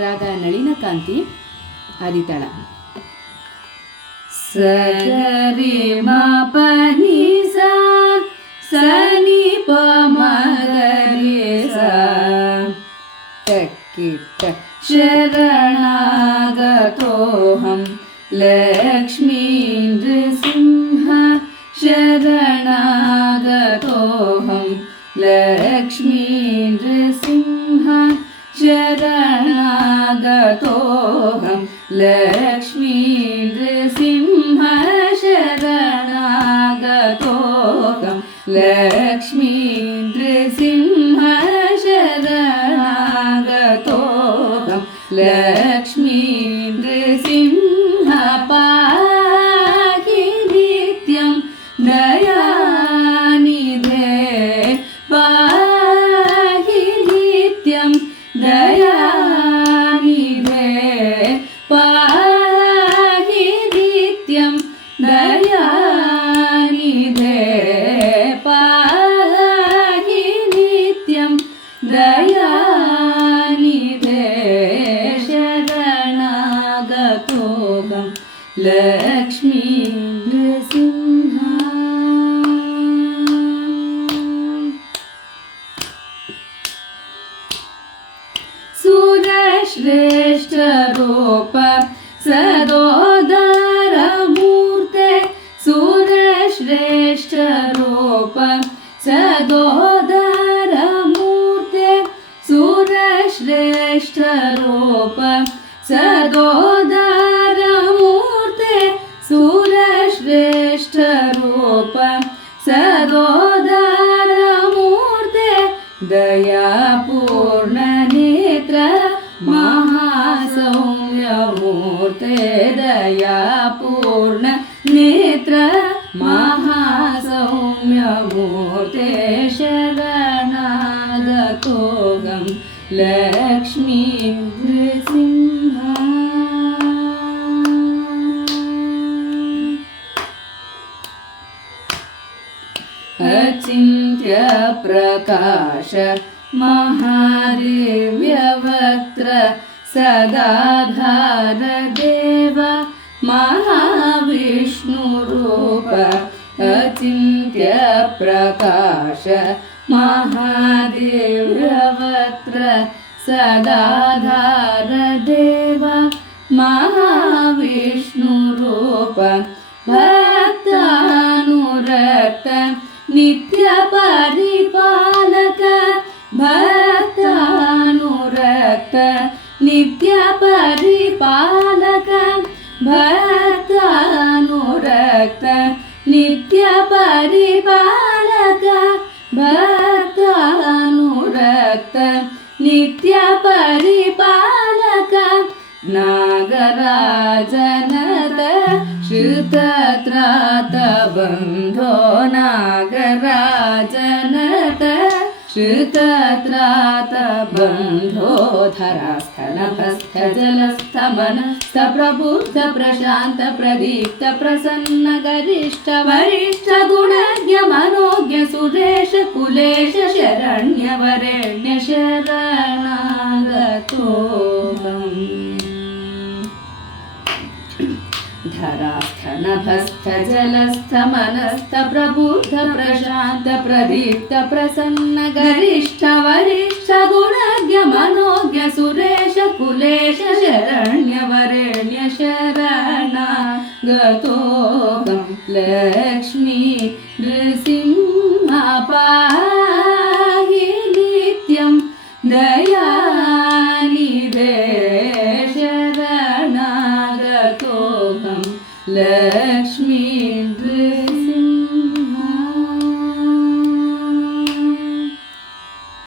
ರಾಗ ನಳಿನಕಾಂತಿ ಆದಿತಾಳ. ಸ ರಿ ಮ ಪ ನಿ ಸ ಸ ನಿ ಪ ಮ ಗ ರಿ ಸ ಟಕ್ಕಿಟ್ಟ ಶರಣಾಗತೋಹಂ ಲಕ್ಷ್ಮೀ ನೃಸಿಂಹ ಶರಣಾಗತೋಹಂ ಲಕ್ಷ್ಮೀ ನೃಸಿಂಹ ಶರಣಾಗತೋಹಂ ಲಕ್ಷ್ಮೀ ನೃಸಿಂಹ ಶರಣಾಗತೋಹಂ ಲಕ್ಷ್ಮೀ ನೃಸಿಂಹ ಶರಣಾಗತೋಹಂ ಲಕ್ಷ್ಮೀ ನೃಸಿಂಹ ಪಾಹಿ ನಿತ್ಯಂ ದಯಾನಿಧೆ ಪಾಹಿ ನಿತ್ಯಂ ದಯಾನಿಧೆ ಪಾಹಿ ನಿತ್ಯಂ ದಯಾನಿಧೆ ಪಾಹಿ ನಿತ್ಯಂ ದಯಾನಿಧೆ ಶರಣಾಗತೋಹಂ ಲಕ್ಷ್ಮೀ ನೃಸಿಂಹ. ಸುರಶ್ರೇಷ್ಠ ರೂಪ ಸದೋದರ ಮೂರ್ತೆ ಸುರಶ್ರೇಷ್ಠ ರೂಪ ಸದೋದರ ಮೂರ್ತೆ ಸುರಶ್ರೇಷ್ಠ ರೂಪ ಸದೋದರ ಮೂರ್ತೆ ಸುರಶ್ರೇಷ್ಠ ರೂಪ ಸದೋದರ ಮೂರ್ತೆ ದಯಾಪೂರ್ಣ ನೇತ್ರ ಮಹಾಸೌಮ್ಯ ಮೂರ್ತೆ ದಯಾಪೂರ್ಣ ನೇತ್ರ ಮಹಾಸೌಮ್ಯ ಮೂರ್ತೆ ಶರಣಾಗತೋಹಂ ಲಕ್ಷ್ಮೀ ನೃಸಿಂಹ. ಅಚಿಂತ್ಯ ಪ್ರಕಾಶ ಮಹಾದಿವ್ಯವಕ್ತ್ರ ಸದಾಧಾರ ದೇವ ಮಹಾವಿಷ್ಣು ರೂಪ ಅಚಿಂತ್ಯ ಪ್ರಕಾಶ ಮಹಾದಿವ್ಯವಕ್ತ್ರ ಸದಾಧಾರ ದೇವ ಮಹಾವಿಷ್ಣು ರೂಪ ಭಕ್ತಾನುರಕ್ತ ನಿತ್ಯ ಪರಿಪಾಲಕ ಭಕ್ತಾನುರಕ್ತ ನಿತ್ಯ ಪರಿಪಾಲಕ ಭಕ್ತಾನುರಕ್ತ ನಿತ್ಯ ಪರಿಪಾಲಕ ಭಕ್ತಾನುರಕ್ತ ನಿತ್ಯ ಪರಿಪಾಲಕ ನಾಗರಾಜನದ ಶ್ರುತತ್ರಾತ ಬಂಧೋ ನಾಗರಾಜನದ ಶ್ರುತತ್ರಾತ ಬಂಧೋ ಧರಾಸ್ಥನಭಸ್ಥ ಜಲಸ್ಥ ಮನಸ್ಥ ಪ್ರಬುದ್ಧ ಪ್ರಶಾಂತ ಪ್ರದೀಪ್ತ ಪ್ರಸನ್ನ ಗರಿಷ್ಠ ವರಿಷ್ಠ ಗುಣಜ್ಞ ಮನೋಜ್ಞ ಸುರೇಶ ಕುಲೇಶ ಶರಣ್ಯ ವರೆಣ್ಯ ಶರಣಾಗತೋಹಂ ಧರಾಸ್ಥ ನಭಸ್ಥ ಜಲಸ್ಥ ಮನಸ್ಥ ಪ್ರಬುದ್ಧ ಪ್ರಶಾಂತ ಪ್ರದೀಪ್ತ ಪ್ರಸನ್ನ ಗರಿಷ್ಠ ವರಿಷ್ಠ ಗುಣಜ್ಞ ಮನೋಜ್ಞ ಸುರೇಶ ಕುಲೇಶ ಶರಣ್ಯ ವರೆಣ್ಯ ಶರಣಾಗತೋಹಂ ಲಕ್ಷ್ಮೀ ನೃಸಿಂಹ ಪಾಹಿ ನಿತ್ಯಂ ದಯಾನಿಧೆ ಶರಣಾಗತೋಹಂ ಲಕ್ಷ್ಮೀ